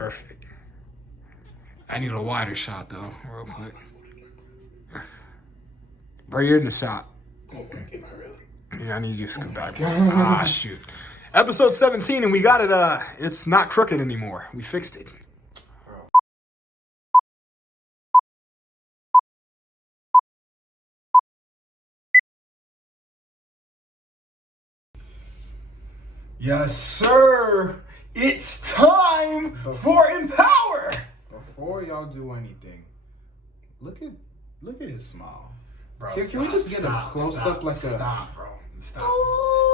Perfect. I need a wider shot though, real quick. Bro, you're in the shot. Oh, am I really? Yeah, I need you to scoot back. Ah, shoot. Episode 17, and we got it. It's not crooked anymore. We fixed it. Yes, sir. It's time for MPower. Before y'all do anything, look at his smile. Bro, Can we just get a close up like a stop, bro. Stop.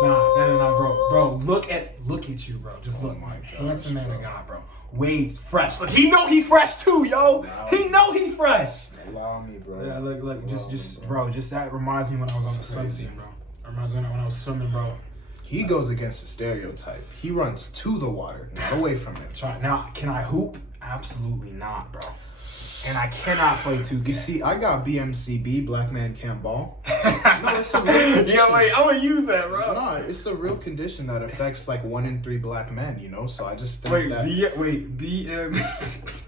No, bro. Look at you, bro. Just look, my gosh, handsome man bro. of God, bro. Waves fresh. Look, he know he fresh too, yo. He know he fresh. Allow me, bro. Yeah, look, just that reminds me when I was on the swim team, bro. That reminds me when I was swimming, bro. He goes against the stereotype. He runs to the water, not away from it. Now, can I hoop? Absolutely not, bro. And I cannot play 2K. You see, I got BMCB, Black Man Can't Ball. No, it's a real condition. Yeah, I'm gonna use that, bro. No, it's a real condition that affects like 1 in 3 black men, you know? So I just think BM.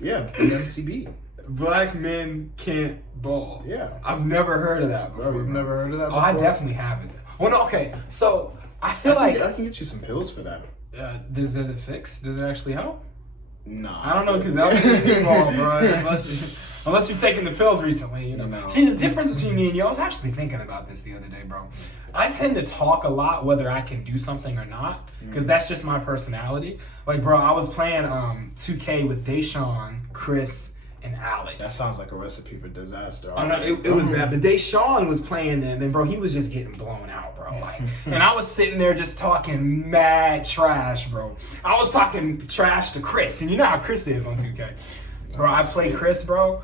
Yeah, BMCB. Black men can't ball. Yeah. I've never heard of that before. Bro, you've never heard of that before? Oh, I definitely haven't. Well, no, okay. So, I feel I can get you some pills for that. does it fix? Does it actually help? Nah. I don't know, because that was ball, bro. Unless you've taken the pills recently, you know. No. See, the difference between me and you, I was actually thinking about this the other day, bro. I tend to talk a lot whether I can do something or not, because that's just my personality. Like, bro, I was playing 2K with Deshaun, Chris, and Alex. That sounds like a recipe for disaster. Oh, no, it was bad. But Deshaun was playing, and then, bro, he was just getting blown out, bro. Like, and I was sitting there just talking mad trash, bro. I was talking trash to Chris, and you know how Chris is on 2K. Bro, I played Chris, bro,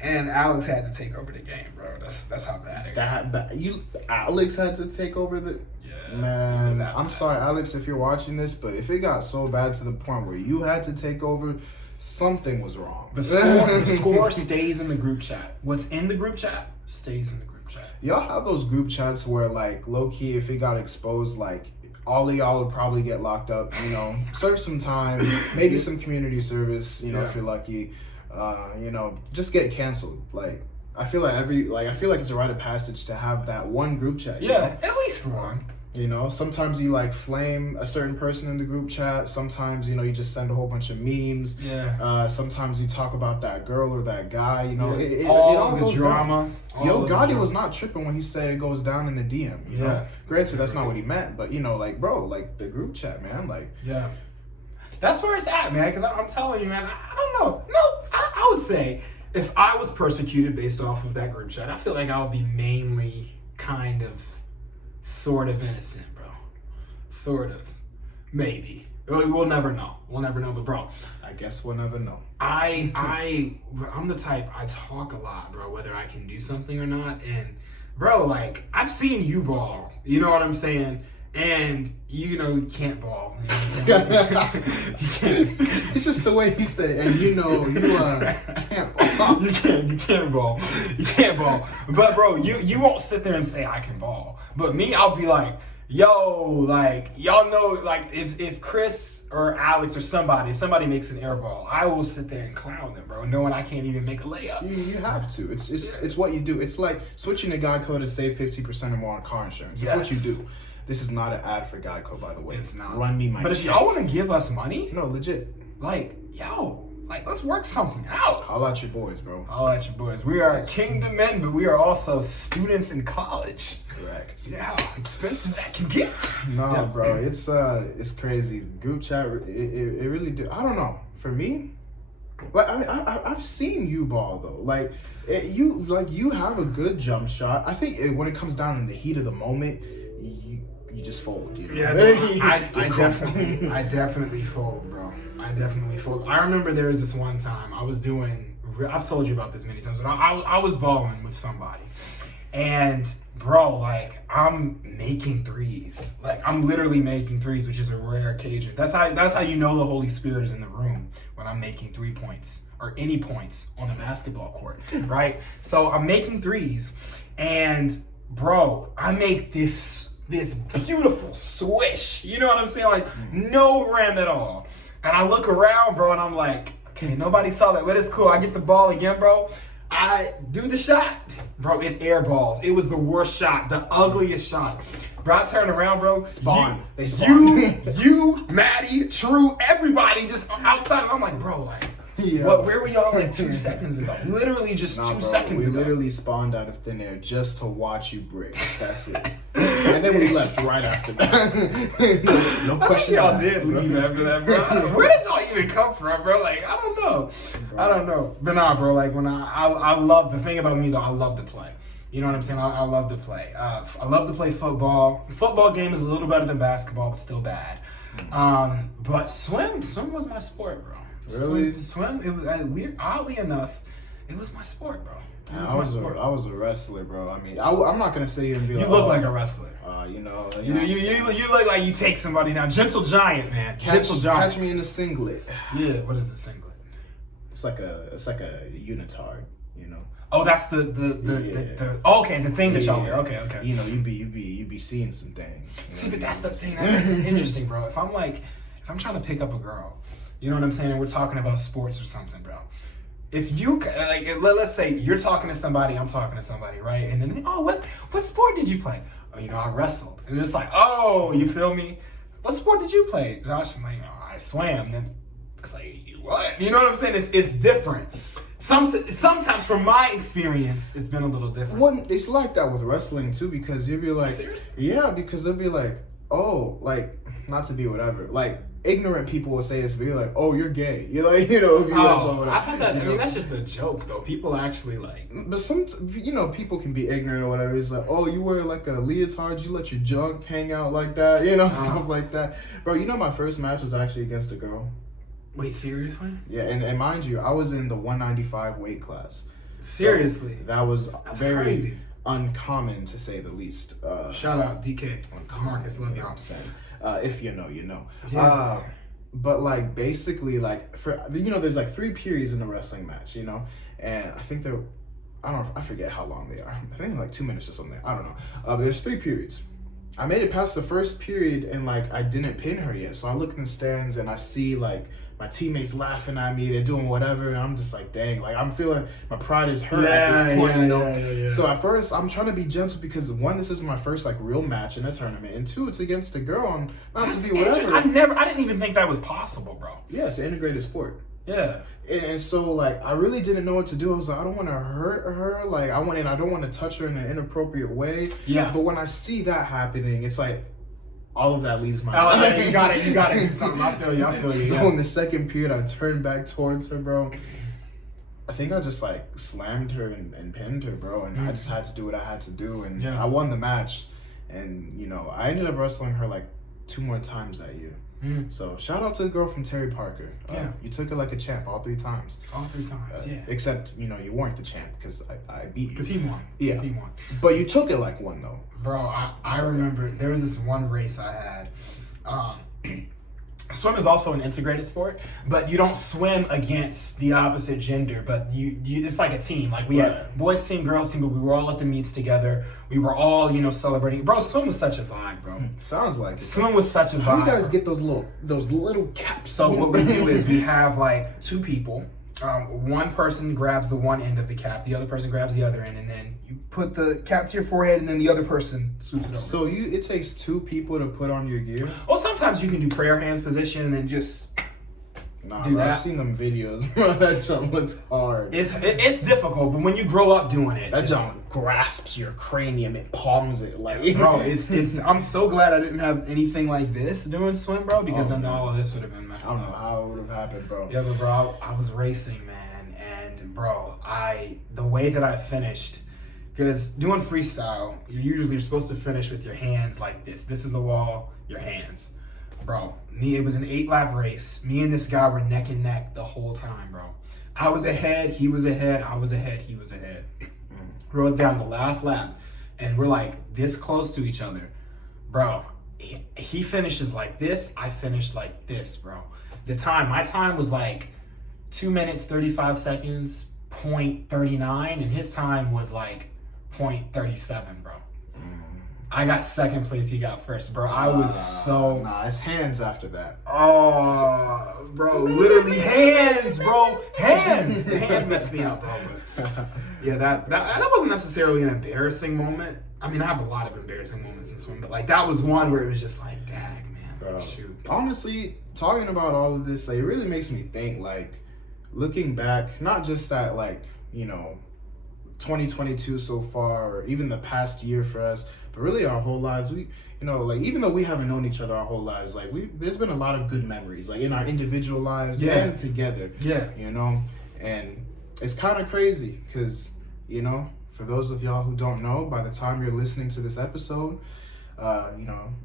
and Alex had to take over the game, bro. That's how bad it was. Alex had to take over the... Yeah, Man, I'm sorry, Alex, if you're watching this, but if it got so bad to the point where you had to take over, something was wrong. The score stays in the group chat. What's in the group chat stays in the group chat. Y'all have those group chats where, like, low-key, if it got exposed, like, all of y'all would probably get locked up, you know, serve some time, maybe some community service, you know, if you're lucky, you know, just get canceled. Like, I feel like it's a rite of passage to have that one group chat. Yeah, at least one. You know, sometimes you like flame a certain person in the group chat. Sometimes, you know, you just send a whole bunch of memes. Yeah. Sometimes you talk about that girl or that guy. You know, it all all the goes drama. Down. Yo Gotti was not tripping when he said it goes down in the DM. You know? Granted, that's not what he meant, but you know, like, bro, like the group chat, man, like. Yeah. That's where it's at, man. Because I'm telling you, man, I don't know. No, I would say if I was persecuted based off of that group chat, I feel like I would be mainly kind of. Sort of innocent, bro. Sort of. Maybe. We'll never know. But bro, I guess we'll never know. I'm the type, I talk a lot, bro, whether I can do something or not. And bro, like, I've seen you ball. You know what I'm saying? And you know you can't ball. You know what I'm saying? You can't. It's just the way he said it. And you know, you can't ball. You can't ball. You can't ball. But bro, you won't sit there and say I can ball. But me, I'll be like, yo, like, y'all know, like, if Chris or Alex or if somebody makes an air ball, I will sit there and clown them, bro, knowing I can't even make a layup. You have to. It's what you do. It's like switching to Geico to save 50% or more on car insurance. It's what you do. This is not an ad for Geico, by the way. It's not. Run me my But if y'all want to give us money, no, legit. Like, yo, like, let's work something out. Holla at your boys, bro. Holla at your boys. We are kingdom men, but we are also students in college. Correct. Yeah, how expensive that can get. No, bro, it's crazy. Group chat, it really do. I don't know. For me, like, I mean, I've seen you ball though. Like, you have a good jump shot. I think when it comes down in the heat of the moment, you just fold. You know? Yeah, no, I definitely fold, bro. I definitely fold. I remember there was this one time I've told you about this many times, but I was balling with somebody, and bro, like, I'm making threes. Like, I'm literally making threes, which is a rare occasion. That's how you know the Holy Spirit is in the room, when I'm making 3 points or any points on a basketball court, right? So I'm making threes, and bro, I make this beautiful swish. You know what I'm saying? Like, no rim at all. And I look around, bro, and I'm like, okay, nobody saw that, but it's cool. I get the ball again, bro. I do the shot. Bro, it airballs. It was the worst shot, the ugliest shot. Bro, I turn around, bro. They spawn. You, Maddie, True, everybody just outside. And I'm like, bro, like, where were y'all like 2 seconds ago? Literally just 2 seconds ago. We literally spawned out of thin air just to watch you brick. That's it. And then we left right after that. No questions. Y'all did leave after that, bro. Where did y'all even come from, bro? Like, I don't know. I don't know. But nah, bro, like, when I love, the thing about me, though, I love to play. You know what I'm saying? I love to play. I love to play football. The football game is a little better than basketball, but still bad. But swim was my sport, bro. Really? Swim, it was weird. Oddly enough, it was my sport, bro. I was a wrestler, bro. I mean, I'm not gonna say and be like, you look like a wrestler. You look like you take somebody down. Gentle giant, man. Gentle giant. Catch me in a singlet. Yeah. What is a singlet? It's like a unitard, you know. Oh, that's the okay, the thing that y'all wear. Okay. You know, you'd be seeing some things. See, but that's the thing. That's interesting, bro. If I'm trying to pick up a girl, you know what I'm saying, and we're talking about sports or something, bro. If you like, let's say you're talking to somebody, I'm talking to somebody, right? And then, oh, what sport did you play? Oh, you know, I wrestled. And it's like, oh, you feel me? What sport did you play, Josh? I'm like, I swam. Then it's like, what? You know what I'm saying? It's different. Sometimes, from my experience, it's been a little different. It's like that with wrestling too, because you'll be like, seriously? Yeah, because they'll be like, oh, like, not to be whatever, like, ignorant people will say this, but you're like, oh, you're gay. You're like, you know, I thought that. I mean, that's just a joke, though. People actually like. But people can be ignorant or whatever. It's like, oh, you wear like a leotard, you let your junk hang out like that, you know, stuff like that. Bro, you know, my first match was actually against a girl. Wait, seriously? Yeah, and mind you, I was in the 195 weight class. Seriously? So that was very crazy. Uncommon, to say the least. Shout out DK, Marcus, love y'all. If you know, you know. Yeah. But like basically, like, for there's like 3 periods in a wrestling match, you know, and I think I forget how long they are. I think like 2 minutes or something. I don't know. But there's 3 periods. I made it past the first period and like I didn't pin her yet. So I look in the stands and I see like my teammates laughing at me, they're doing whatever, and I'm just like, dang, like I'm feeling my pride is hurt at this point, you know. Yeah. So at first I'm trying to be gentle because 1, this is my first like real match in a tournament, and 2, it's against a girl, and not to be whatever. I didn't even think that was possible, bro. Yeah, it's an integrated sport. Yeah. And so like I really didn't know what to do. I was like, I don't want to hurt her. Like I don't want to touch her in an inappropriate way. Yeah. But when I see that happening, it's like all of that leaves my mind. You gotta do something. I feel you. So in the second period, I turned back towards her, bro. I think I just like slammed her and pinned her, bro. And I just had to do what I had to do, and I won the match. And you know, I ended up wrestling her like 2 more times that year. So shout out to the girl from Terry Parker. You took it like a champ all 3 times. All 3 times, yeah. Except, you know, you weren't the champ because I beat you. Because he won. Yeah. He won. But you took it like one though. Bro, I remember there was this one race I had. Swim is also an integrated sport, but you don't swim against the opposite gender, but you it's like a team. Like we had boys team, girls team, but we were all at the meets together. We were all, you know, celebrating. Bro, swim was such a vibe, bro. Sounds like it. Swim was such a vibe. How you guys get those little caps? So what we do is we have like 2 people. One person grabs the one end of the cap, the other person grabs the other end, and then you put the cap to your forehead, and then the other person swoops it over. So it takes 2 people to put on your gear? Oh, sometimes you can do prayer hands position and then just do that. I've seen them videos, bro. That jump looks hard. It's difficult, but when you grow up doing it, that jump grasps your cranium, it palms it like. Bro, it's. I'm so glad I didn't have anything like this doing swim, bro, because then all of this would have been messed up. I don't know how it would have happened, bro. Yeah, but bro, I was racing, man, and bro, the way that I finished. Because doing freestyle, you're supposed to finish with your hands like this. This is the wall, your hands. Bro, it was an 8-lap race. Me and this guy were neck and neck the whole time, bro. I was ahead, he was ahead, I was ahead, he was ahead. Rode down the last lap, and we're like this close to each other. Bro, he finishes like this, I finished like this, bro. My time was like 2 minutes, 35 seconds, 0.39, and his time was like 0.37, bro. I got second place. He got first, bro. I was so. Nah, it's hands after that. Oh, bro, literally hands, bro, hands. The hands messed me up, bro. But yeah, that wasn't necessarily an embarrassing moment. I mean, I have a lot of embarrassing moments in swim, but like that was one where it was just like, dag, man, Bro. Shoot. Honestly, talking about all of this, like, it really makes me think, like, looking back, not just at, like, 2022 so far, or even the past year for us, but really our whole lives. We, like, even though we haven't known each other our whole lives, like, there's been a lot of good memories, like, in our individual lives and together. Yeah. And it's kind of crazy because, for those of y'all who don't know, by the time you're listening to this episode,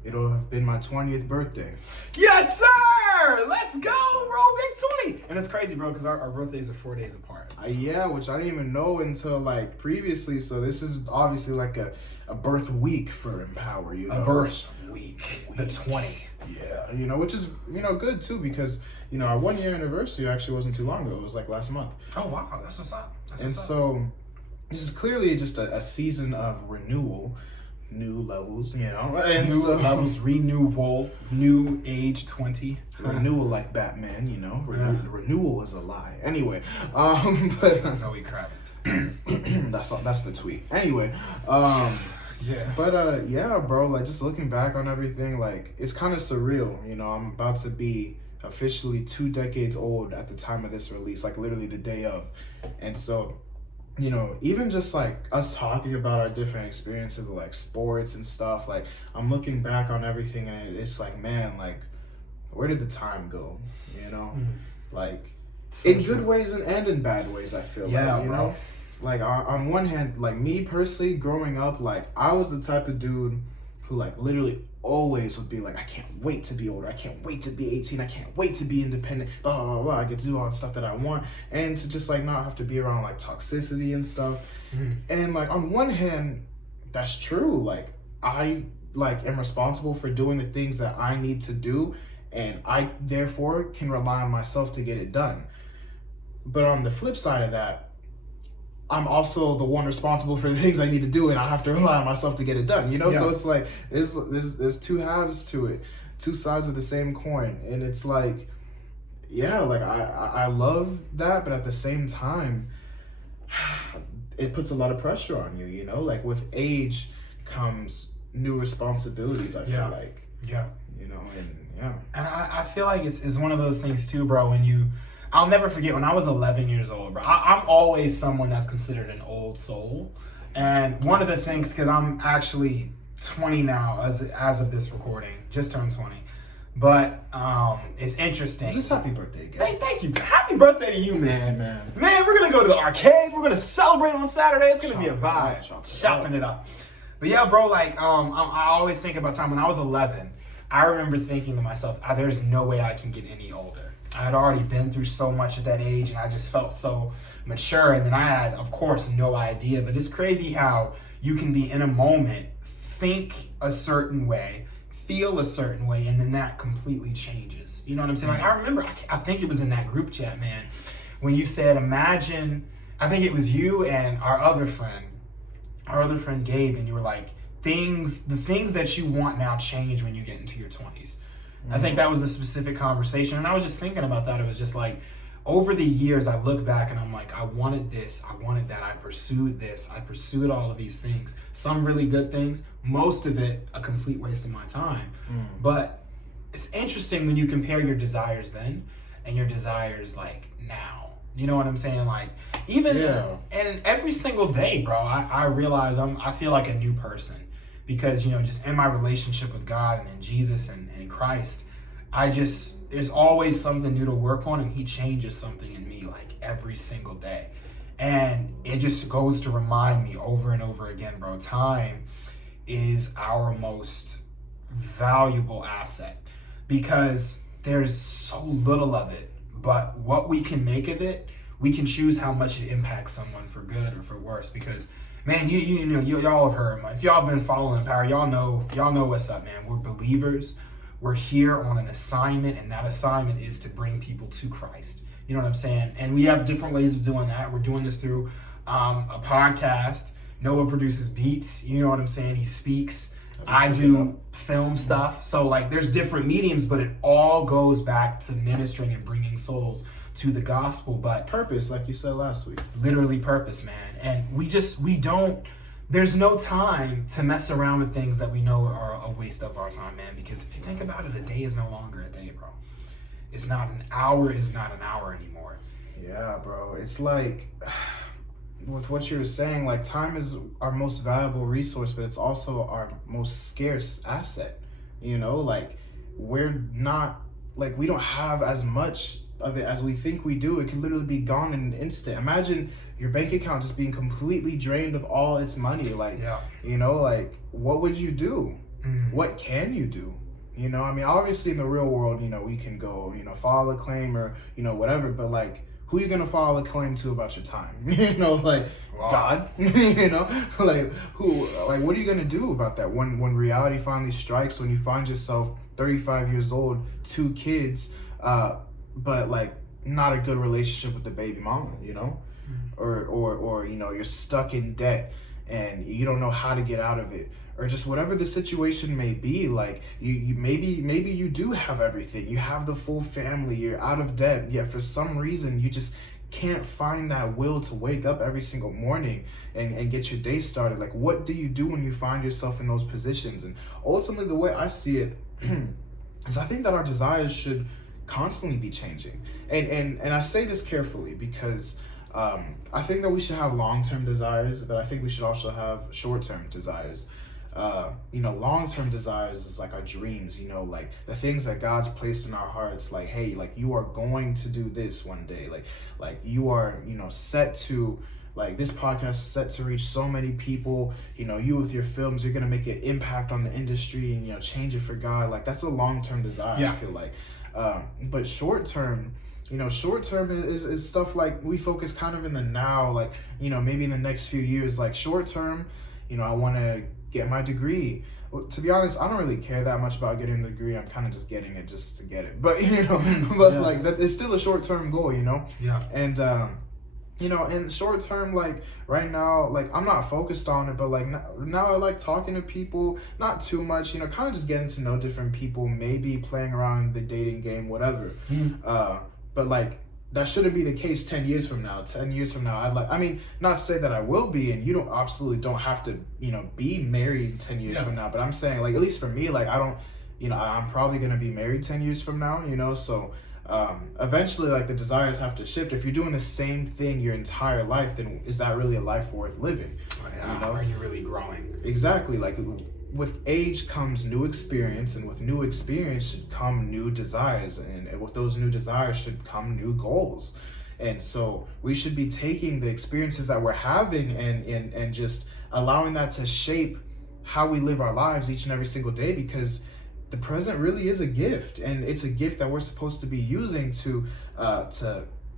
it'll have been my 20th birthday. Yes, sir! Let's go, bro. Big 20. And it's crazy, bro, because our birthdays are 4 days apart. Yeah, which I didn't even know until, like, previously. So this is obviously like a birth week for MPower, A birth week. The 20. Yeah, which is, good, too, because, our 1 year anniversary actually wasn't too long ago. It was, like, last month. Oh, wow. That's what's up. So this is clearly just a season of renewal. New levels, and new levels, renewal, new age 20. Renewal like Batman, renewal is a lie. Anyway, but Zoe Kravitz. that's the tweet. Anyway, yeah. But yeah, bro, like, just looking back on everything, like, it's kind of surreal. I'm about to be officially 2 decades old at the time of this release, like literally the day of, and so. Even just like us talking about our different experiences of like sports and stuff, like I'm looking back on everything and it's like, man, like, where did the time go? Like, so in good ways and in bad ways, I feel like, bro. Like on one hand, like me personally growing up, like I was the type of dude who like literally always would be like, I can't wait to be older. I can't wait to be 18. I can't wait to be independent. Blah, blah, blah, blah. I get to do all the stuff that I want. And to just like not have to be around like toxicity and stuff. And like on one hand, that's true. Like I like am responsible for doing the things that I need to do. And I therefore can rely on myself to get it done. But on the flip side of that, I'm also the one responsible for the things I need to do, and I have to rely on myself to get it done, Yeah. So it's like, there's two halves to it, two sides of the same coin. And it's like, yeah, like I love that, but at the same time, it puts a lot of pressure on you, Like with age comes new responsibilities, I feel like. Yeah. And yeah. And I feel like it's one of those things too, bro, I'll never forget when I was 11 years old, bro. I'm always someone that's considered an old soul. And one of the things, because I'm actually 20 now as of this recording, just turned 20. But it's interesting. Just happy birthday, guys. Thank you. Happy birthday to you, man. Man, we're going to go to the arcade. We're going to celebrate on Saturday. It's going to be a vibe. Chopping it up. But yeah, bro, like I always think about time when I was 11. I remember thinking to myself, there's no way I can get any older. I had already been through so much at that age, and I just felt so mature. And then I had, of course, no idea. But it's crazy how you can be in a moment, think a certain way, feel a certain way, and then that completely changes. You know what I'm saying? Like, I remember, I think it was in that group chat, man, when you said, imagine, I think it was you and our other friend Gabe, and you were like, the things that you want now change when you get into your 20s. I think that was the specific conversation. And I was just thinking about that. It was just like, over the years, I look back and I'm like, I wanted this, I wanted that, I pursued this, I pursued all of these things. Some really good things, most of it a complete waste of my time. But it's interesting when you compare your desires then and your desires like now. You know what I'm saying? Like, even, and every single day, bro, I realize I feel like a new person. Because, just in my relationship with God and in Jesus and Christ, there's always something new to work on, and he changes something in me like every single day. And it just goes to remind me over and over again, bro, time is our most valuable asset because there's so little of it, but what we can make of it, we can choose how much it impacts someone for good or for worse. Because man, y'all have heard, if y'all been following MPower, y'all know what's up, man. We're believers. We're here on an assignment, and that assignment is to bring people to Christ. You know what I'm saying? And we have different ways of doing that. We're doing this through a podcast. Noah produces beats. You know what I'm saying? He speaks. I do film stuff. So like there's different mediums, but it all goes back to ministering and bringing souls to the gospel. But Purpose, like you said last week. literally purpose, man. And we don't, there's no time to mess around with things that we know are a waste of our time, man. Because if you think about it, a day is no longer a day, bro. It's not an hour is not an hour anymore. Yeah, bro. It's like, with what you were saying, like time is our most valuable resource, but it's also our most scarce asset. You know, like we're not, like we don't have as much of it as we think we do. It can literally be gone in an instant. Imagine your bank account just being completely drained of all its money. Like, you know, like what would you do? What can you do? You know, I mean, obviously in the real world, you know, we can go, you know, file a claim or, you know, whatever, but like, who are you going to file a claim to about your time? You know, like, God, you know, like, what are you going to do about that when reality finally strikes, when you find yourself 35 years old, 2 kids, but like not a good relationship with the baby mama, you know, or, you know, you're stuck in debt and you don't know how to get out of it, or just whatever the situation may be. Like you maybe you do have everything, you have the full family, you're out of debt, yet for some reason you just can't find that will to wake up every single morning and get your day started. Like what do you do when you find yourself in those positions? And ultimately the way I see it is I think that our desires should constantly be changing, and I say this carefully because I think that we should have long-term desires, but I think we should also have short-term desires. You know, long-term desires is like our dreams, you know, like the things that God's placed in our hearts, like, hey, like you are going to do this one day, like you are, you know, set to, like this podcast is set to reach so many people, you know, you with your films, you're going to make an impact on the industry and, you know, change it for God. Like that's a long-term desire, I feel like. But short-term, you know, short-term is stuff like we focus kind of in the now, like, you know, maybe in the next few years. Like short-term, you know, I want to get my degree. Well, to be honest, I don't really care that much about getting the degree. I'm kind of just getting it just to get it. But, you know, like that, it's still a short-term goal, you know? Yeah. And, you know, in short term, like right now, like I'm not focused on it, but like now I like talking to people, not too much, you know, kind of just getting to know different people, maybe playing around the dating game, whatever. But like that shouldn't be the case 10 years from now. 10 years from now, not to say that I will be, and you absolutely don't have to, you know, be married 10 years from now, but I'm saying like, at least for me, like I don't, you know, I'm probably going to be married 10 years from now, you know, so eventually like the desires have to shift. If you're doing the same thing your entire life, then is that really a life worth living? You know? Are you really growing? Exactly. Like with age comes new experience, and with new experience should come new desires, and with those new desires should come new goals. And so we should be taking the experiences that we're having and just allowing that to shape how we live our lives each and every single day, because the present really is a gift, and it's a gift that we're supposed to be using to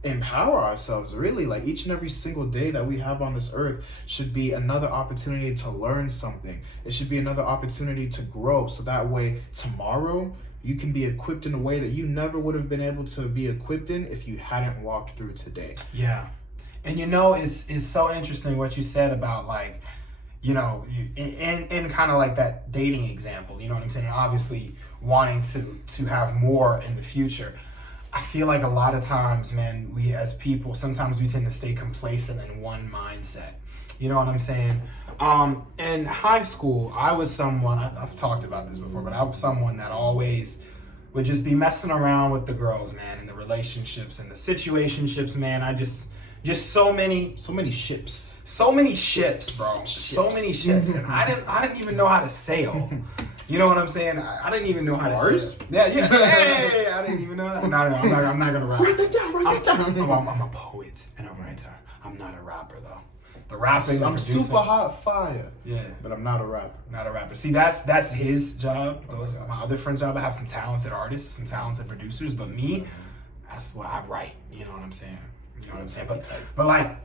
empower ourselves. Really, like each and every single day that we have on this earth should be another opportunity to learn something. It should be another opportunity to grow, so that way tomorrow you can be equipped in a way that you never would have been able to be equipped in if you hadn't walked through today. Yeah. And you know, it's so interesting what you said about like, you know, in kind of like that dating example, you know what I'm saying? Obviously wanting to have more in the future. I feel like a lot of times, man, we as people, sometimes we tend to stay complacent in one mindset. You know what I'm saying? In high school, I was someone, I've talked about this before, but I was someone that always would just be messing around with the girls, man, and the relationships and the situationships, man. I just so many ships, bro. So many ships, and I didn't even know how to sail. You know what I'm saying? I didn't even know how to sail. Yeah. Hey, I didn't even know that. No, I'm not gonna rap. Write that down. I'm a poet and a writer. I'm not a rapper though. The rapping, I'm super hot fire. Yeah, but I'm not a rapper. Not a rapper. See, that's his job. My other friend's job. I have some talented artists, some talented producers, but me, that's what I write. You know what I'm saying? You know what I'm saying? But like,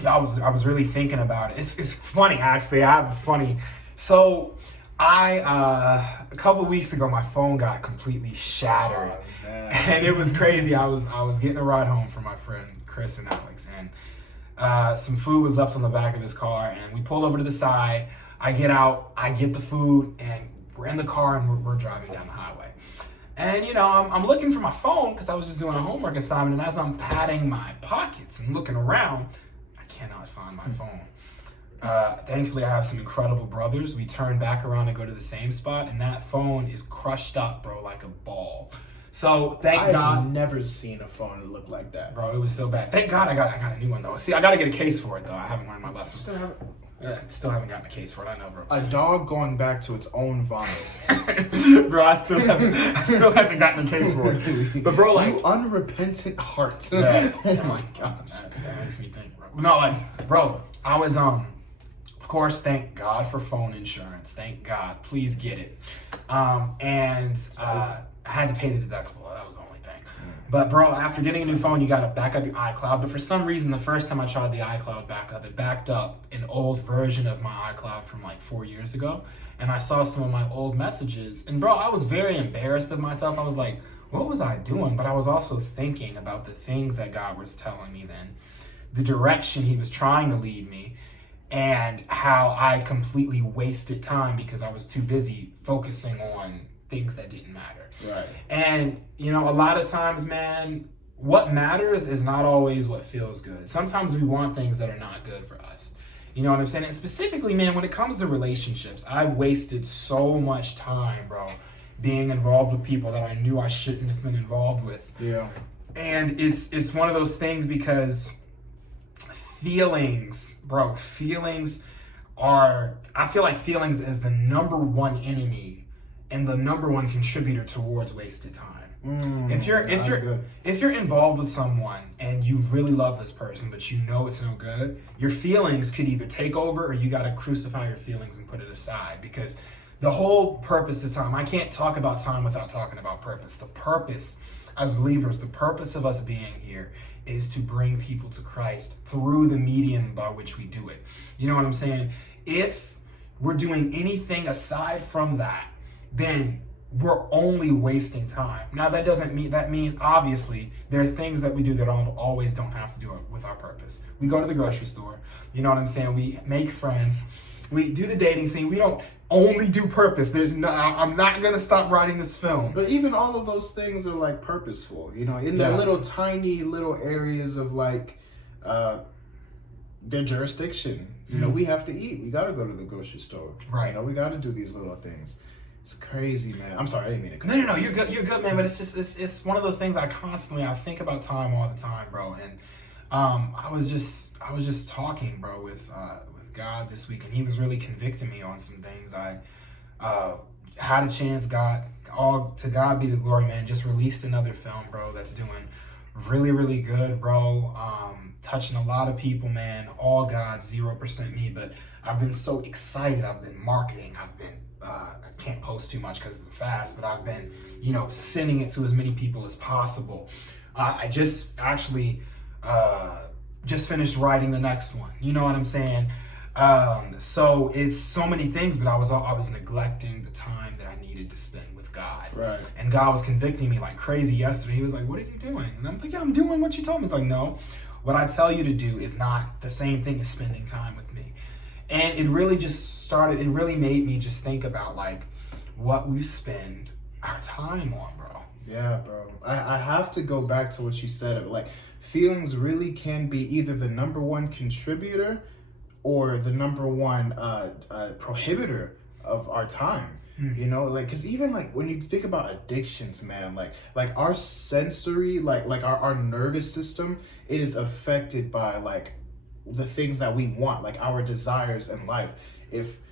yeah, I was really thinking about it. It's funny actually. I have funny. So a couple weeks ago, my phone got completely shattered, and it was crazy. I was getting a ride home from my friend Chris and Alex, and some food was left on the back of his car, and we pulled over to the side. I get out, I get the food, and we're in the car and we're driving down the highway. And, you know, I'm looking for my phone because I was just doing a homework assignment. And as I'm patting my pockets and looking around, I cannot find my phone. Thankfully, I have some incredible brothers. We turn back around and go to the same spot, and that phone is crushed up, bro, like a ball. So thank God. I've never seen a phone that looked like that, bro. It was so bad. Thank God I got a new one though. See, I got to get a case for it though. I haven't learned my lesson. Still haven't gotten a case for it. I know, bro. A dog going back to its own vomit. Bro, I still haven't gotten a case for it. But bro, like, you unrepentant heart. Yeah. Oh my gosh. That makes me think, bro. No, like, bro, I was of course, thank God for phone insurance. Thank God. Please get it. I had to pay the deductible. That was the only thing. But bro, after getting a new phone, you got to back up your iCloud. But for some reason, the first time I tried the iCloud backup, it backed up an old version of my iCloud from like 4 years ago. And I saw some of my old messages. And bro, I was very embarrassed of myself. I was like, what was I doing? But I was also thinking about the things that God was telling me then, the direction he was trying to lead me, and how I completely wasted time because I was too busy focusing on things that didn't matter. Right. And, you know, a lot of times, man, what matters is not always what feels good. Sometimes we want things that are not good for us. You know what I'm saying? And specifically, man, when it comes to relationships, I've wasted so much time, bro, being involved with people that I knew I shouldn't have been involved with. Yeah. And it's one of those things because feelings I feel like feelings is the number one enemy and the number one contributor towards wasted time. If you're involved with someone and you really love this person, but you know it's no good, your feelings could either take over or you got to crucify your feelings and put it aside, because the whole purpose of time, I can't talk about time without talking about purpose. The purpose as believers, the purpose of us being here is to bring people to Christ through the medium by which we do it. You know what I'm saying? If we're doing anything aside from that, then we're only wasting time. Now that means obviously there are things that we do that always don't have to do it with our purpose. We go to the grocery store, you know what I'm saying? We make friends, we do the dating scene. We don't only do purpose. I'm not gonna stop writing this film. But even all of those things are like purposeful, you know, in the little tiny little areas of like their jurisdiction. You know, we have to eat. We gotta go to the grocery store. Right. You know, we gotta do these little things. It's crazy, man. I'm sorry, I didn't mean to. No, you're good, man. But it's just it's one of those things I think about time all the time, bro. And I was just talking, bro, with God this week, and he was really convicting me on some things. I had a chance. To God be the glory, man. Just released another film, bro, that's doing really, really good, bro. Touching a lot of people, man. All God, 0% me. But I've been so excited. I've been marketing. I can't post too much because of the fast, but I've been, you know, sending it to as many people as possible. I just actually just finished writing the next one. You know what I'm saying? So it's so many things, but I was neglecting the time that I needed to spend with God. Right. And God was convicting me like crazy yesterday. He was like, "What are you doing?" And I'm like, "Yeah, I'm doing what you told me." It's like, "No, what I tell you to do is not the same thing as spending time with me." And it really made me just think about like what we spend our time on, bro. Yeah, bro. I have to go back to what you said. Like, feelings really can be either the number one contributor or the number one prohibitor of our time. You know, like, because even like when you think about addictions, man, like our sensory, like our nervous system, it is affected by like the things that we want, like our desires in life.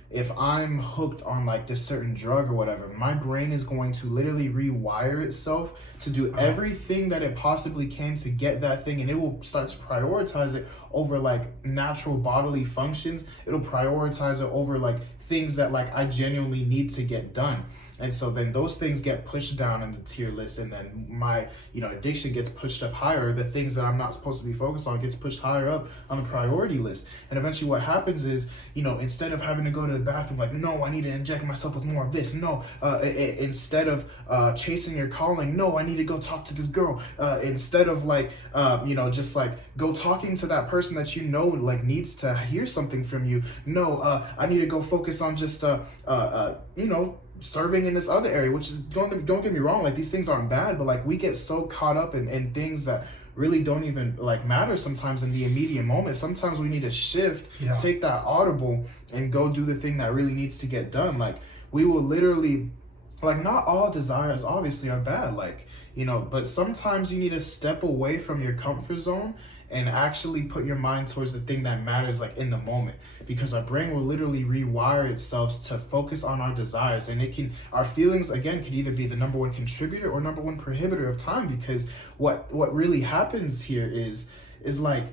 If I'm hooked on like this certain drug or whatever, my brain is going to literally rewire itself to do everything that it possibly can to get that thing, and it will start to prioritize it over like natural bodily functions. It'll prioritize it over like things that like I genuinely need to get done. And so then those things get pushed down in the tier list, and then my, addiction gets pushed up higher. The things that I'm not supposed to be focused on gets pushed higher up on the priority list. And eventually what happens is, instead of having to go to the bathroom, like, no, I need to inject myself with more of this. No, instead of chasing your calling, no, I need to go talk to this girl. Instead of just like go talking to that person that like needs to hear something from you. No, I need to go focus on just serving in this other area, which is, don't get me wrong, like these things aren't bad, but like we get so caught up in things that really don't even like matter sometimes in the immediate moment. Sometimes we need to shift, take that audible and go do the thing that really needs to get done. Like we will literally, like, not all desires obviously are bad, like, but sometimes you need to step away from your comfort zone and actually put your mind towards the thing that matters, like in the moment, because our brain will literally rewire itself to focus on our desires. And our feelings again could either be the number one contributor or number one prohibitor of time, because what really happens here is like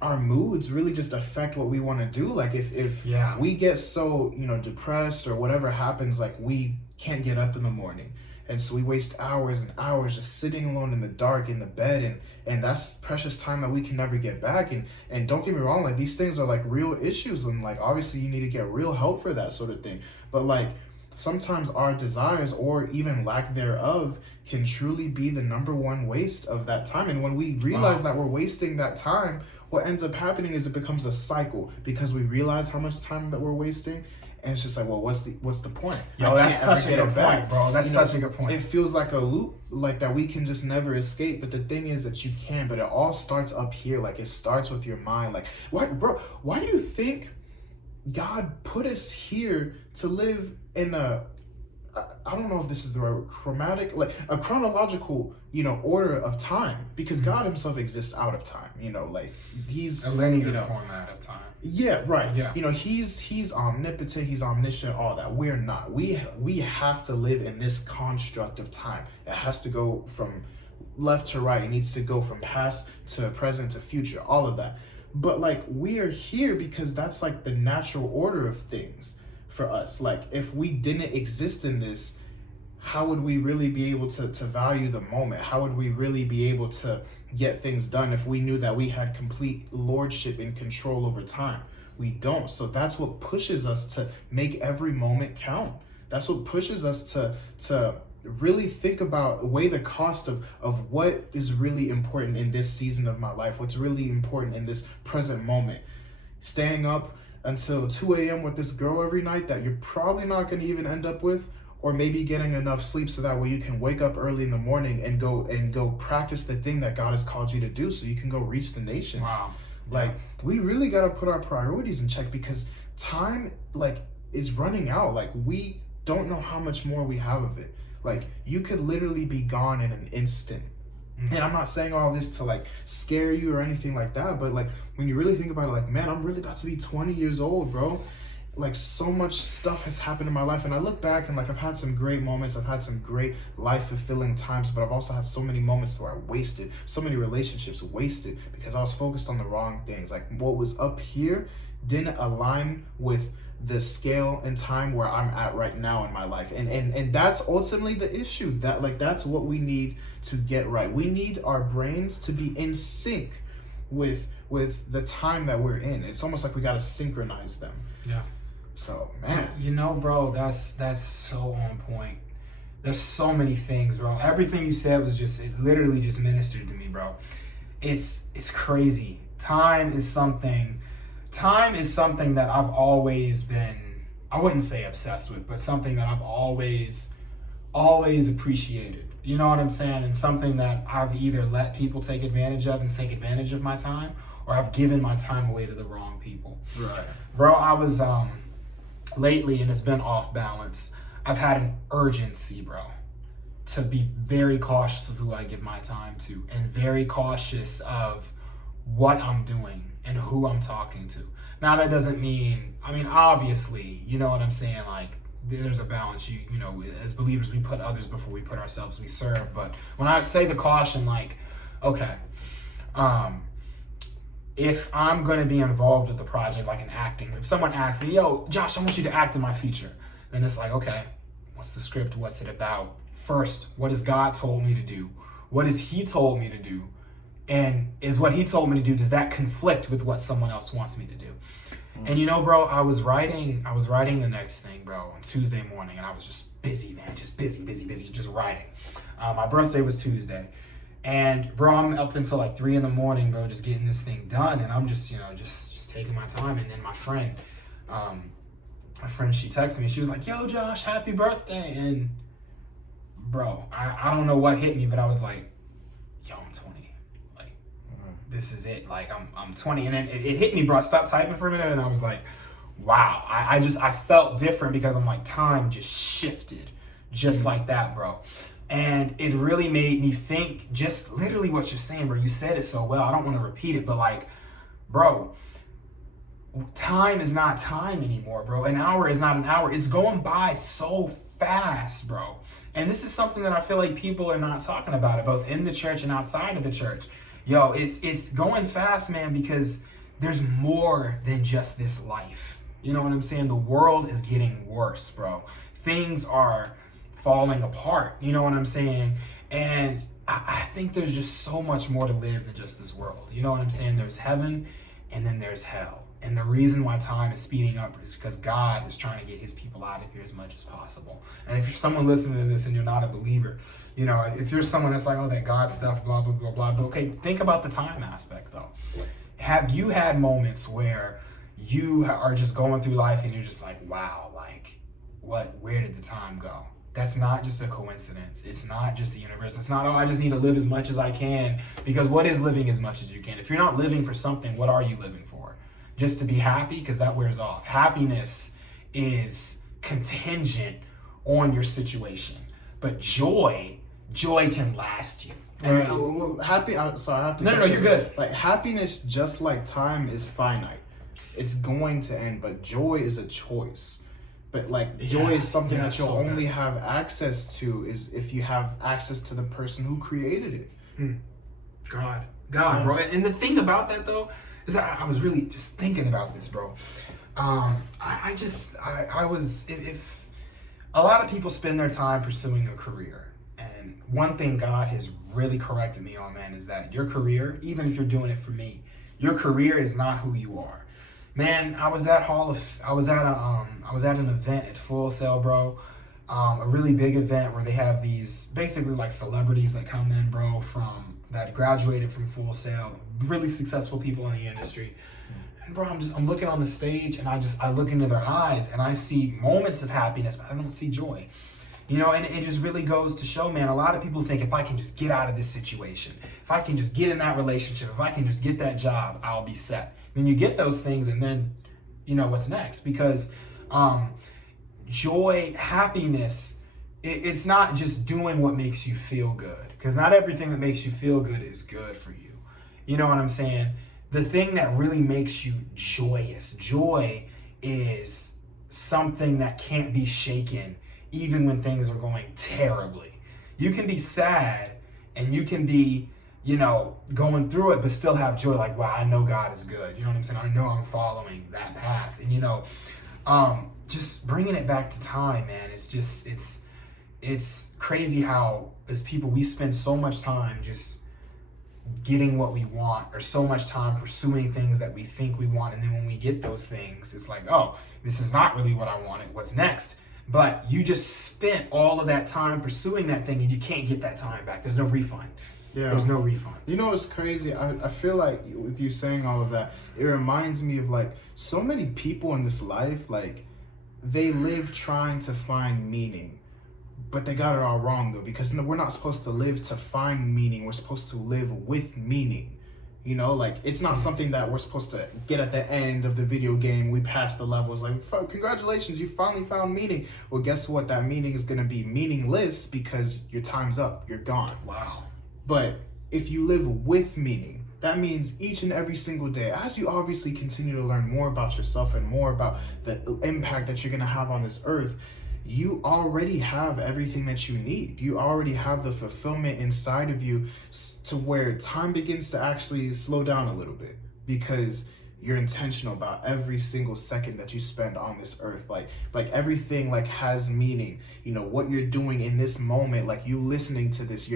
our moods really just affect what we want to do. Like if we get so depressed or whatever happens, like we can't get up in the morning. And so we waste hours and hours just sitting alone in the dark in the bed, and that's precious time that we can never get back. And don't get me wrong, like these things are like real issues, and like obviously you need to get real help for that sort of thing. But like sometimes our desires or even lack thereof can truly be the number one waste of that time. And when we realize that we're wasting that time, what ends up happening is it becomes a cycle, because we realize how much time that we're wasting. And it's just like, well, what's the point? Yo, that's such a good point, bro. That's such a good point. It feels like a loop, like that we can just never escape. But the thing is that you can. But it all starts up here. Like it starts with your mind. Like, what, bro? Why do you think God put us here to live in I don't know if this is the right a chronological, order of time, because God himself exists out of time, like he's a linear format of time. Yeah, right. Yeah. He's omnipotent, he's omniscient, all that. We're not. We have to live in this construct of time. It has to go from left to right. It needs to go from past to present to future, all of that. But like we are here because that's like the natural order of things for us. Like if we didn't exist in this, how would we really be able to value the moment? How would we really be able to get things done if we knew that we had complete lordship and control over time? We don't. So that's what pushes us to make every moment count. That's what pushes us to really think about, weigh the cost of what is really important in this season of my life, what's really important in this present moment. Staying up until 2 a.m. with this girl every night that you're probably not going to even end up with, or maybe getting enough sleep so that way you can wake up early in the morning and go practice the thing that God has called you to do, so you can go reach the nations. Wow. Like we really got to put our priorities in check, because time like is running out. Like we don't know how much more we have of it. Like you could literally be gone in an instant. And I'm not saying all this to like scare you or anything like that, but like when you really think about it, like, man, I'm really about to be 20 years old, bro. Like so much stuff has happened in my life, and I look back and like I've had some great moments, I've had some great life fulfilling times, but I've also had so many moments where I wasted, so many relationships wasted because I was focused on the wrong things. Like what was up here didn't align with the scale and time where I'm at right now in my life. And that's ultimately the issue. That like that's what we need to get right. We need our brains to be in sync with the time that we're in. It's almost like we got to synchronize them. Yeah. So, man. Bro, that's so on point. There's so many things, bro. Everything you said was it literally just ministered to me, bro. It's crazy. Time is something that I've always been, I wouldn't say obsessed with, but something that I've always appreciated. You know what I'm saying? And something that I've either let people take advantage of and take advantage of my time, or I've given my time away to the wrong people. Right. Bro, I was, lately, and it's been off balance, I've had an urgency, bro, to be very cautious of who I give my time to, and very cautious of what I'm doing and who I'm talking to. Now, that doesn't mean, obviously, you know what I'm saying, like, there's a balance. You know, as believers, we put others before we put ourselves, we serve. But when I say the caution, like, okay, if I'm going to be involved with the project, like in acting, if someone asks me, yo, Josh, I want you to act in my feature, then it's like, okay, What's the script? What's it about? First, what has God told me to do? What has he told me to do? And is what he told me to do, does that conflict with what someone else wants me to do? And you know, bro, I was writing the next thing, bro, on Tuesday morning, and I was just busy, man, just busy, just writing. My birthday was Tuesday, and bro, I'm up until like 3 a.m, bro, just getting this thing done, and I'm just, just taking my time. And then my friend, she texted me. She was like, "Yo, Josh, happy birthday!" And bro, I don't know what hit me, but I was like, "Yo, I'm 20. This is it. Like I'm 20." And then it hit me, bro. I stopped typing for a minute, and I was like, wow. I felt different, because I'm like, time just shifted just like that, bro. And it really made me think, just literally what you're saying, bro. You said it so well. I don't want to repeat it, but like, bro, time is not time anymore, bro. An hour is not an hour. It's going by so fast, bro. And this is something that I feel like people are not talking about, both in the church and outside of the church. Yo, it's going fast, man, because there's more than just this life. You know what I'm saying? The world is getting worse, bro. Things are falling apart. You know what I'm saying? And I think there's just so much more to live than just this world. You know what I'm saying? There's heaven, and then there's hell. And the reason why time is speeding up is because God is trying to get his people out of here as much as possible. And if you're someone listening to this and you're not a believer, if you're someone that's like, oh, that God stuff, blah, blah, blah, blah. But okay, think about the time aspect, though. Have you had moments where you are just going through life and you're just like, wow, like, where did the time go? That's not just a coincidence. It's not just the universe. It's not, oh, I just need to live as much as I can. Because what is living as much as you can? If you're not living for something, what are you living for? Just to be happy? Because that wears off. Happiness is contingent on your situation. But joy can last you. Happy. Sorry, I have to. No, you're good. Like, happiness, just like time, is finite. It's going to end. But joy is a choice. But like, joy is something that you'll only have access to is if you have access to the person who created it. God, bro. And the thing about that, though, is I was really just thinking about this, bro. If a lot of people spend their time pursuing a career. And one thing God has really corrected me on, man, is that your career, even if you're doing it for me, your career is not who you are. Man, I was at an event at Full Sail, bro. A really big event where they have these basically like celebrities that come in, bro, that graduated from Full Sail, really successful people in the industry. And bro, I'm looking on the stage, and I look into their eyes, and I see moments of happiness, but I don't see joy. And it just really goes to show, man, a lot of people think if I can just get out of this situation, if I can just get in that relationship, if I can just get that job, I'll be set. Then you get those things, and then what's next? Because joy, happiness, it's not just doing what makes you feel good, because not everything that makes you feel good is good for you. You know what I'm saying? The thing that really makes you joyous, joy is something that can't be shaken even when things are going terribly. You can be sad and you can be, going through it, but still have joy. Like, wow, I know God is good. You know what I'm saying? I know I'm following that path. And, just bringing it back to time, man, it's crazy how as people, we spend so much time just getting what we want, or so much time pursuing things that we think we want. And then when we get those things, it's like, oh, this is not really what I wanted. What's next? But you just spent all of that time pursuing that thing, and you can't get that time back. There's no refund. Yeah. There's no refund. What's crazy? I feel like with you saying all of that, it reminds me of like so many people in this life, like they live trying to find meaning, but they got it all wrong though, because we're not supposed to live to find meaning. We're supposed to live with meaning. Like it's not something that we're supposed to get at the end of the video game. We passed the levels, like, congratulations, you finally found meaning. Well, guess what? That meaning is going to be meaningless because your time's up. You're gone. Wow. But if you live with meaning, that means each and every single day, as you obviously continue to learn more about yourself and more about the impact that you're going to have on this earth, you already have everything that you need. You already have the fulfillment inside of you to where time begins to actually slow down a little bit, because you're intentional about every single second that you spend on this earth. Like everything like has meaning. You know, what you're doing in this moment, like you're listening to this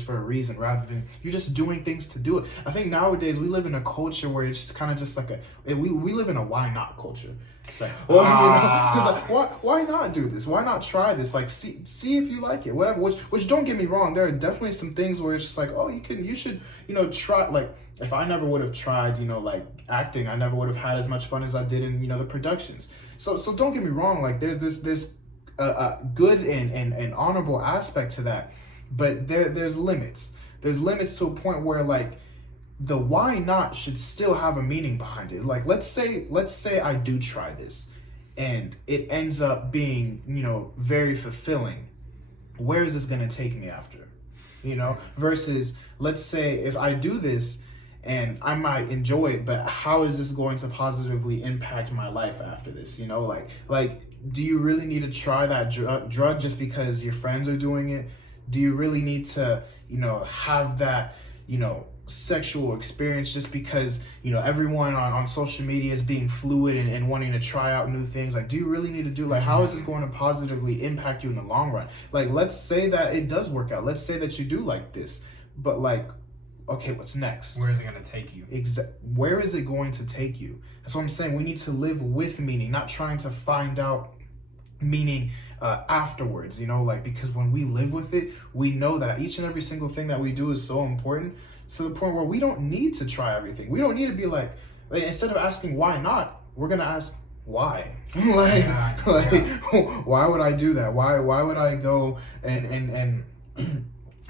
for a reason, rather than you're just doing things to do it. I think nowadays we live in a culture where it's just kind of just like we live in a why not culture. It's like, well, it's like, why not do this? Why not try this? Like, see if you like it, whatever. Which don't get me wrong, there are definitely some things where it's just like, oh, you should, try. Like, if I never would have tried, like acting, I never would have had as much fun as I did in, the productions. So don't get me wrong. Like, there's this good and honorable aspect to that, but there's limits. There's limits to a point where like, the why not should still have a meaning behind it. Like, let's say I do try this and it ends up being, very fulfilling. Where is this going to take me after? Versus let's say if I do this and I might enjoy it, but how is this going to positively impact my life after this? Like, do you really need to try that drug just because your friends are doing it? Do you really need to, have that, sexual experience just because everyone on social media is being fluid and wanting to try out new things? Like, do you really need to do, like, how is this going to positively impact you in the long run? Like, let's say that it does work out, let's say that you do like this, but like, okay, what's next? Where is it going to take you? Where is it going to take you? That's what I'm saying. We need to live with meaning, not trying to find out meaning afterwards, because when we live with it, we know that each and every single thing that we do is so important, to the point where we don't need to try everything. We don't need to be like instead of asking why not, we're gonna ask why. Why would I do that? Why would I go and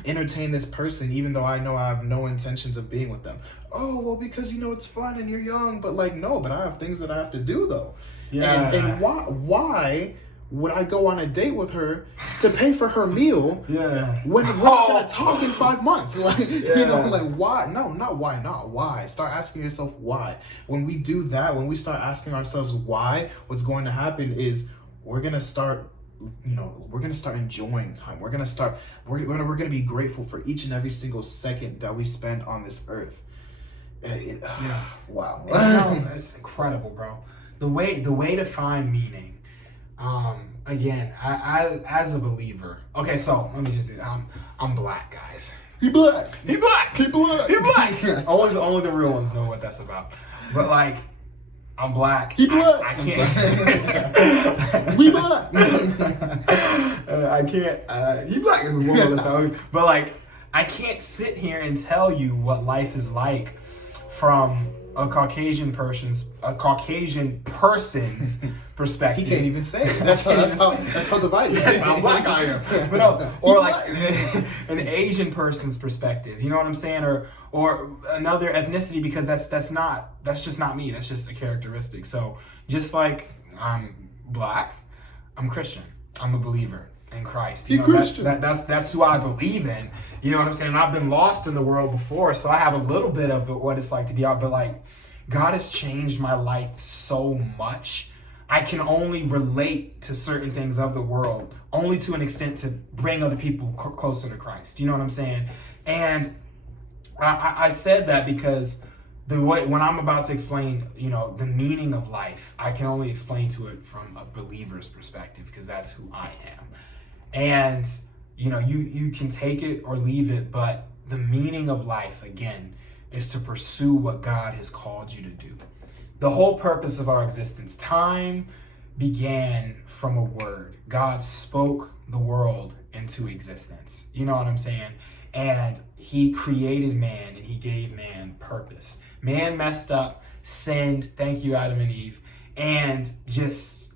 entertain this person even though I know I have no intentions of being with them? Oh, well, because it's fun and you're young, but like, no, but I have things that I have to do though. Yeah. And why would I go on a date with her to pay for her meal when we're not gonna talk in 5 months? Like, why? No, not why not. Why? Start asking yourself why. When we do that, when we start asking ourselves why, what's going to happen is we're gonna start enjoying time. We're gonna be grateful for each and every single second that we spend on this earth. Wow. It's incredible, bro. The way to find meaning. Again, I as a believer. Okay, so let me just do. I'm black, guys. He black. Only the real ones know what that's about. But like, I'm black. He black. I can't. We black. I can't. He black is more of the song. But like, I can't sit here and tell you what life is like from a Caucasian person's perspective. He can't even say it. That's how divided. That's how black I am. But no, or like an Asian person's perspective. You know what I'm saying? Or another ethnicity, because that's just not me. That's just a characteristic. So just like I'm black, I'm Christian. I'm a believer in Christ. That's who I believe in. You know what I'm saying? And I've been lost in the world before, so I have a little bit of what it's like to be out. But like, God has changed my life so much. I can only relate to certain things of the world, only to an extent to bring other people closer to Christ. You know what I'm saying? And I said that because when I'm about to explain, the meaning of life, I can only explain to it from a believer's perspective, because that's who I am. And you can take it or leave it, but the meaning of life, again, is to pursue what God has called you to do. The whole purpose of our existence, time began from a word. God spoke the world into existence. You know what I'm saying? And he created man and he gave man purpose. Man messed up, sinned, thank you, Adam and Eve, and just,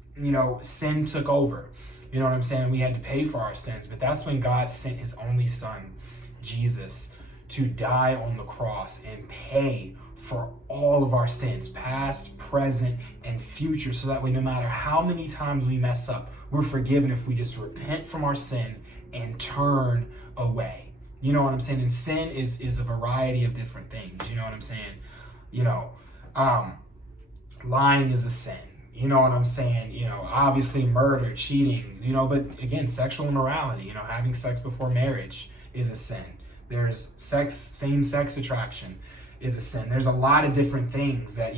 sin took over. You know what I'm saying? We had to pay for our sins, but that's when God sent his only son, Jesus, to die on the cross and pay for all of our sins, past, present, and future, so that way no matter how many times we mess up, we're forgiven if we just repent from our sin and turn away. You know what I'm saying? And sin is a variety of different things. You know what I'm saying? Lying is a sin. You know what I'm saying? Obviously murder, cheating, but again, sexual immorality, having sex before marriage is a sin. There's same-sex attraction. is a sin. There's a lot of different things that,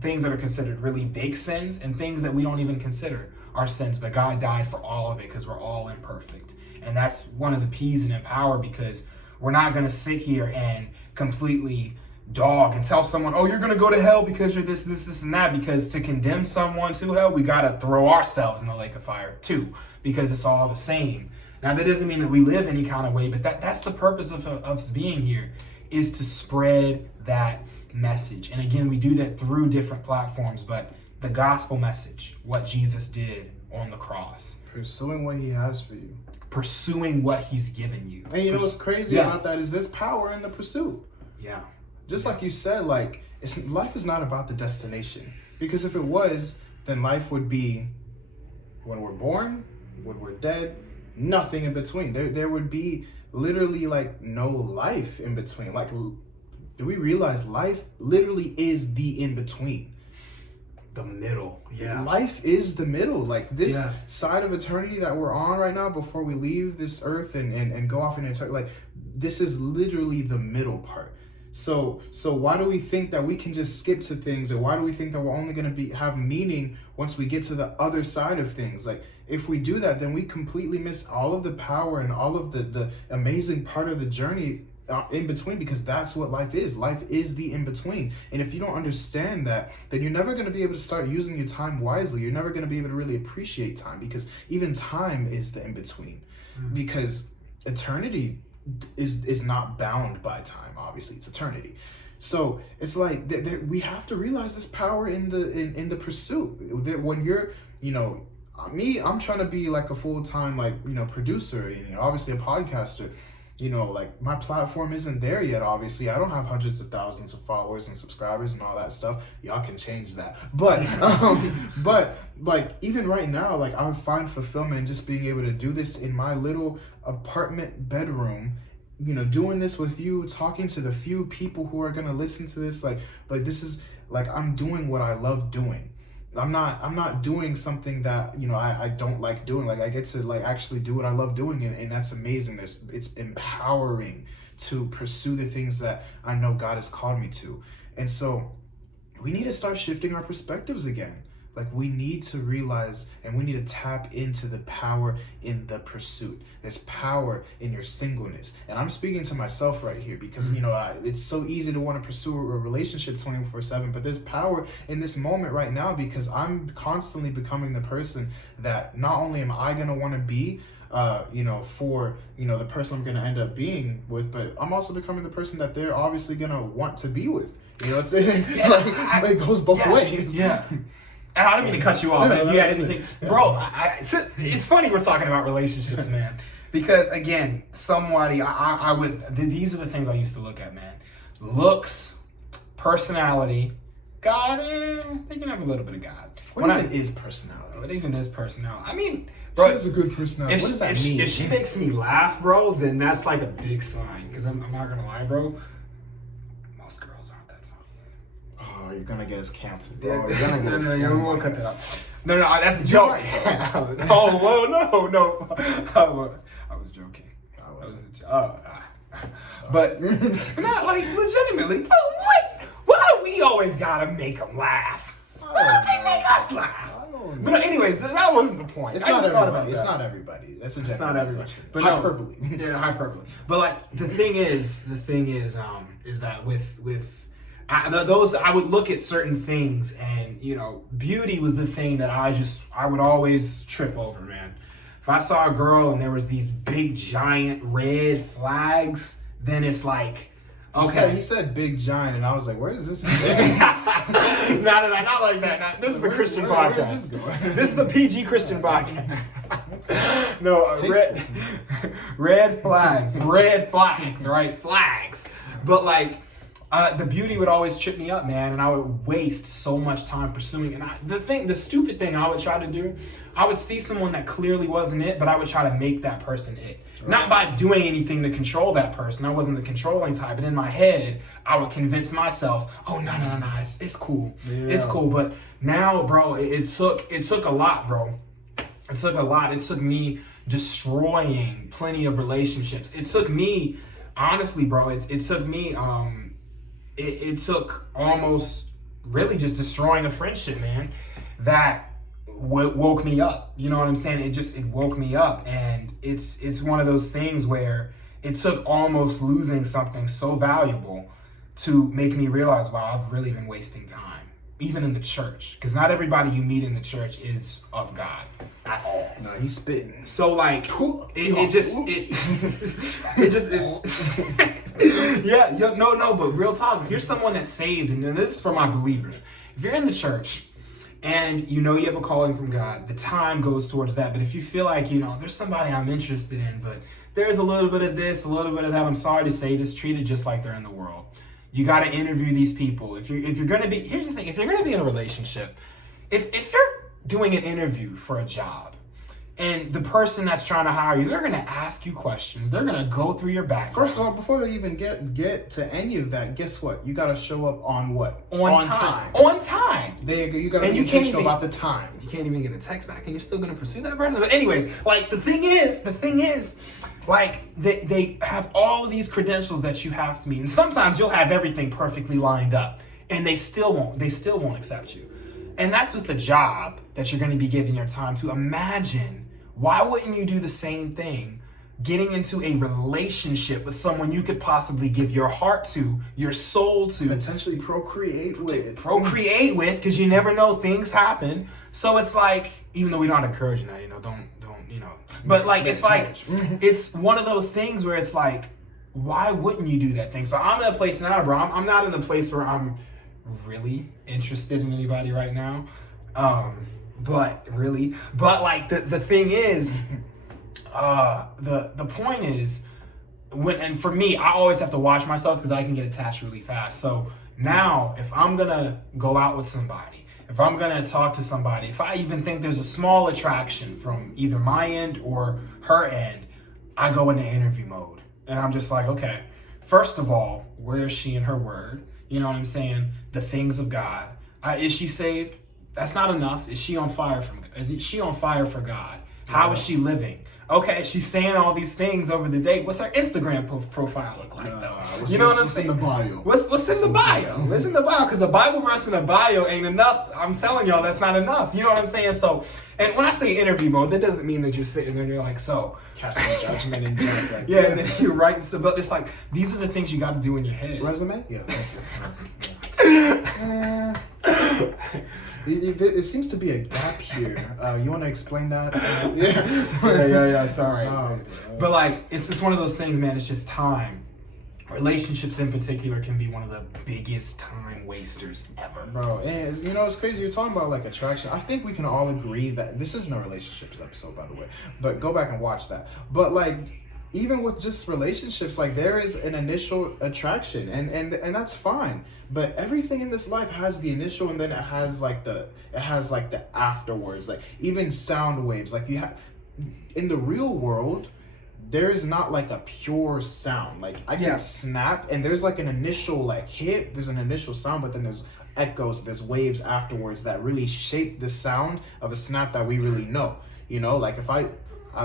things that are considered really big sins and things that we don't even consider are sins, but God died for all of it because we're all imperfect. And that's one of the P's in MPower, because we're not going to sit here and completely dog and tell someone, oh, you're going to go to hell because you're this, and that, because to condemn someone to hell, we got to throw ourselves in the lake of fire too, because it's all the same. Now, that doesn't mean that we live any kind of way, but that's the purpose of us being here, is to spread that message. And again, we do that through different platforms, but the gospel message, what Jesus did on the cross. Pursuing what he has for you. Pursuing what he's given you. And you know what's crazy about that is there's power in the pursuit. Yeah. Just like you said, like, life is not about the destination. Because if it was, then life would be when we're born, when we're dead, nothing in between. There would be literally like no life in between. Like, do we realize life literally is the in between? The middle. Yeah. Life is the middle. Like, this side of eternity that we're on right now before we leave this earth and go off in eternity, like, this is literally the middle part. So why do we think that we can just skip to things, or why do we think that we're only going to have meaning once we get to the other side of things? Like, if we do that, then we completely miss all of the power and all of the amazing part of the journey in between, because that's what life is. Life is the in between. And if you don't understand that, then you're never going to be able to start using your time wisely. You're never going to be able to really appreciate time, because even time is the in between. Because eternity is not bound by time. Obviously, it's eternity. So it's like we have to realize there's power in the pursuit. When you're, I'm trying to be like a full-time producer, and obviously a podcaster. Like, my platform isn't there yet, obviously. I don't have hundreds of thousands of followers and subscribers and all that stuff. Y'all can change that. But like, even right now, like, I find fulfillment in just being able to do this in my little apartment bedroom, doing this with you, talking to the few people who are going to listen to this. Like this is, like, I'm doing what I love doing. I'm not doing something that, I don't like doing. Like, I get to, like, actually do what I love doing, and that's amazing. It's empowering to pursue the things that I know God has called me to. And so we need to start shifting our perspectives again. Like, we need to realize, and we need to tap into the power in the pursuit. There's power in your singleness. And I'm speaking to myself right here, because, it's so easy to want to pursue a relationship 24/7, but there's power in this moment right now, because I'm constantly becoming the person that not only am I going to want to be, for, the person I'm going to end up being with, but I'm also becoming the person that they're obviously going to want to be with. You know what I'm saying? It goes both ways. Yeah. And I don't mean to cut you off. No, you had anything, bro? It's funny we're talking about relationships, man. Because again, I would. These are the things I used to look at, man. Looks, personality, God. They can have a little bit of God. What even is personality? What even is personality? I mean, bro, she has a good personality. What does that mean? If she makes me laugh, bro, then that's like a big sign. Because I'm not gonna lie, bro. Most girls aren't that funny. Oh, you're gonna get us canceled, bro. You're gonna get us canceled. No, we won't cut that out. No, that's a joke. Oh, well, no. I was joking. I was a joke. But not like legitimately. But why do we always gotta make them laugh? Why don't they make us laugh? But anyways, that wasn't the point. It's not everybody. It's not everybody. That's a it's not everybody. But hyperbole. Yeah, hyperbole. But like the thing is that with those, I would look at certain things, and beauty was the thing that I would always trip over, man. If I saw a girl and there was these big giant red flags, then it's like, okay. He said big giant, and I was like, where is this going? not like that. This is a Christian podcast. Where is this going? This is a PG Christian podcast. No, red flags, right? Flags. But like, the beauty would always trip me up, man, and I would waste so much time pursuing. And the stupid thing I would try to do, I would see someone that clearly wasn't it, but I would try to make that person it. Right. Not by doing anything to control that person. I wasn't the controlling type, but in my head, I would convince myself, oh, no, it's cool. Yeah. It's cool. But now, bro, it took a lot, bro. It took a lot. It took me destroying plenty of relationships. It took me, honestly, bro, it took me, it took almost really just destroying a friendship, man, that woke me up. You know what I'm saying? It woke me up, and it's one of those things where it took almost losing something so valuable to make me realize, wow, I've really been wasting time, even in the church, because not everybody you meet in the church is of God at all. No, he's spitting. So like, it just but real talk. If you're someone that's saved, and this is for my believers, if you're in the church and you know you have a calling from God, the time goes towards that. But if you feel like, there's somebody I'm interested in, but there's a little bit of this, a little bit of that, I'm sorry to say this, treated just like they're in the world. You got to interview these people. If you're going to be, here's the thing, if you're going to be in a relationship, if you're doing an interview for a job, and the person that's trying to hire you, they're going to ask you questions. They're going to go through your background. First of all, before they even get to any of that, guess what? You got to show up on what? On time. On time. There you go. You got to be intentional about the time. You can't even get a text back, and you're still going to pursue that person. But anyways, like the thing is, like they have all of these credentials that you have to meet, and sometimes you'll have everything perfectly lined up, and they still won't accept you. And that's with the job that you're going to be giving your time to. Imagine, why wouldn't you do the same thing getting into a relationship with someone you could possibly give your heart to, your soul to, potentially procreate with, because you never know, things happen. So it's like, even though we don't encourage that, don't, but like, it's like, it's one of those things where it's like, why wouldn't you do that thing? So I'm in a place now, bro. I'm not in a place where I'm really interested in anybody right now. But like the thing is, the point is, and for me, I always have to watch myself because I can get attached really fast. So now, if I'm gonna go out with somebody, if I'm gonna talk to somebody, if I even think there's a small attraction from either my end or her end, I go into interview mode. And I'm just like, okay, first of all, where is she in her word? You know what I'm saying? The things of God. Is she saved? That's not enough. Is she on fire for God? How is she living? Okay, she's saying all these things over the day. What's her Instagram profile look like, though? You know what I'm saying? What's in the bio? What's in the bio? Because a Bible verse in the bio ain't enough. I'm telling y'all, that's not enough. You know what I'm saying? So, and when I say interview mode, that doesn't mean that you're sitting there and you're like, so. Casting judgment and judgment. Like, yeah, and then you're writing stuff. But it's like, these are the things you got to do in your head. Resume? Yeah. It seems to be a gap here. You want to explain that? Yeah. Sorry. But like, it's just one of those things, man. It's just time. Relationships in particular can be one of the biggest time wasters ever. Bro, and it's crazy. You're talking about like attraction. I think we can all agree that this isn't a relationships episode, by the way. But go back and watch that. But like, even with just relationships, like there is an initial attraction, and that's fine. But everything in this life has the initial, and then it has like the afterwards. Like even sound waves. Like you have in the real world, there is not like a pure sound. Like I can snap, and there's like an initial like hit. There's an initial sound, but then there's echoes. There's waves afterwards that really shape the sound of a snap that we really know. Like if I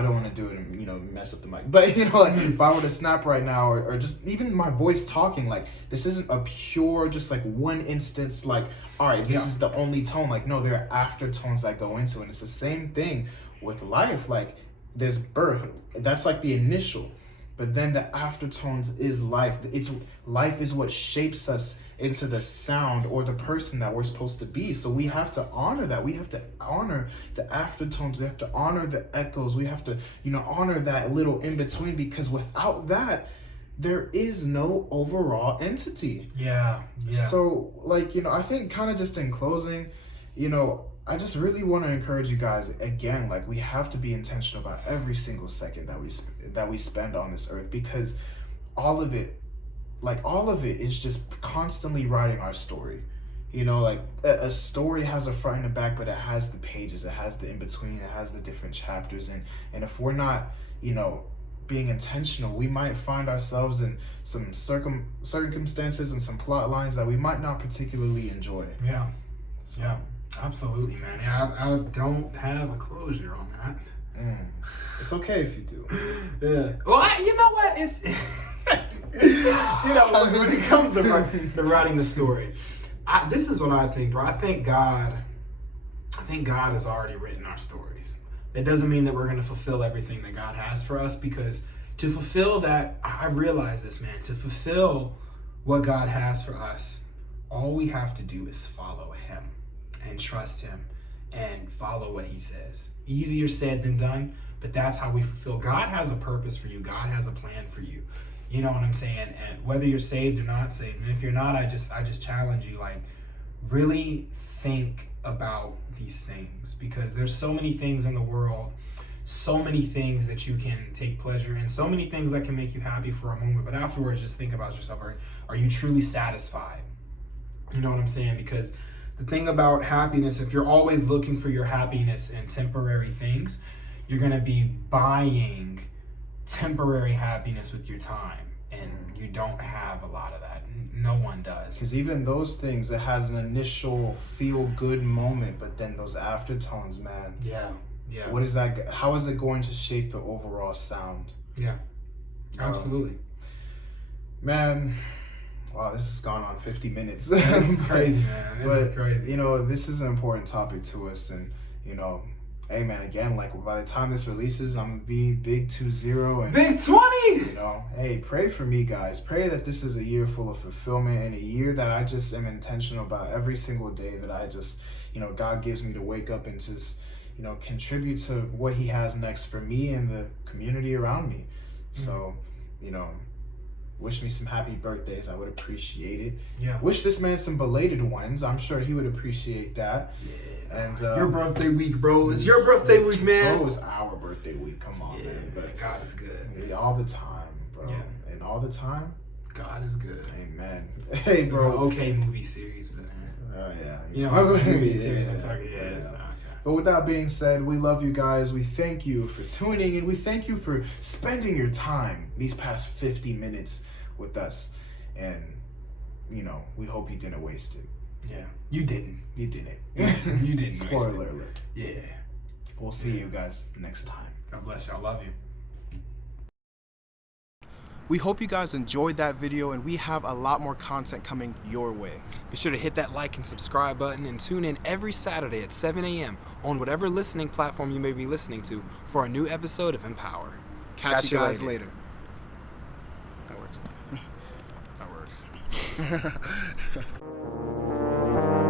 don't want to do it and, mess up the mic. But, like if I were to snap right now or just even my voice talking, like this isn't a pure, just like one instance, like, all right, this is the only tone. Like, no, there are aftertones that go into it. And it's the same thing with life. Like there's birth. That's like the initial. But then the aftertones is life. Life is what shapes us into the sound or the person that we're supposed to be. So we have to honor that. We have to honor the aftertones. We have to honor the echoes. We have to, honor that little in between, because without that, there is no overall entity. Yeah. So like, I think kind of just in closing, I just really want to encourage you guys again, like we have to be intentional about every single second that we spend on this earth, because all of it is just constantly writing our story. Like a story has a front and a back, but it has the pages, it has the in-between, it has the different chapters. And if we're not, being intentional, we might find ourselves in some circumstances and some plot lines that we might not particularly enjoy. Yeah. Absolutely, man. Yeah, I don't have a closure on that. It's okay if you do. Yeah. Well, you know what? when it comes to writing the story, this is what I think, bro. I think God has already written our stories. That doesn't mean that we're going to fulfill everything that God has for us, because to fulfill that, I realize this, man, to fulfill what God has for us, all we have to do is follow him and trust him and follow what he says. Easier said than done, but that's how we fulfill. God has a purpose for you. God has a plan for you. You know what I'm saying? And whether you're saved or not saved, and if you're not, I just challenge you, like, really think about these things, because there's so many things in the world, so many things that you can take pleasure in, so many things that can make you happy for a moment, but afterwards just think about yourself. Are you truly satisfied? You know what I'm saying? Because the thing about happiness, if you're always looking for your happiness in temporary things, you're going to be buying temporary happiness with your time, and you don't have a lot of that. No one does. Because even those things, it has an initial feel-good moment, but then those aftertones, man. Yeah. What is that? How is it going to shape the overall sound? Yeah. Absolutely. Man, wow, this has gone on 50 minutes. This is crazy, man. This is crazy. You know, this is an important topic to us, and you know, hey man, again, like by the time this releases, I'm gonna be big 20 and big 20. You know, hey, pray for me, guys. Pray that this is a year full of fulfillment, and a year that I just am intentional about every single day, that I just, you know, God gives me to wake up and just, you know, contribute to what he has next for me and the community around me. So, you know, wish me some happy birthdays. I would appreciate it. Yeah. Wish this man some belated ones. I'm sure he would appreciate that. Yeah. And your birthday week, bro. It's your birthday week, man. Bro, it's our birthday week. Come on, man. But God is good. All the time, bro. Yeah. And all the time, God is good. Amen. Hey, bro. It's an okay movie series, but yeah. You know, movie series. I'm talking. Yeah. Okay. But with that being said, we love you guys. We thank you for tuning in. We thank you for spending your time these past 50 minutes with us. And, you know, we hope you didn't waste it. Yeah. You didn't. You didn't. You didn't. Spoiler alert. Yeah. We'll see you guys next time. God bless y'all. Love you. We hope you guys enjoyed that video, and we have a lot more content coming your way. Be sure to hit that like and subscribe button, and tune in every Saturday at 7 a.m. on whatever listening platform you may be listening to for a new episode of MPower. Catch you guys later. That works. That works.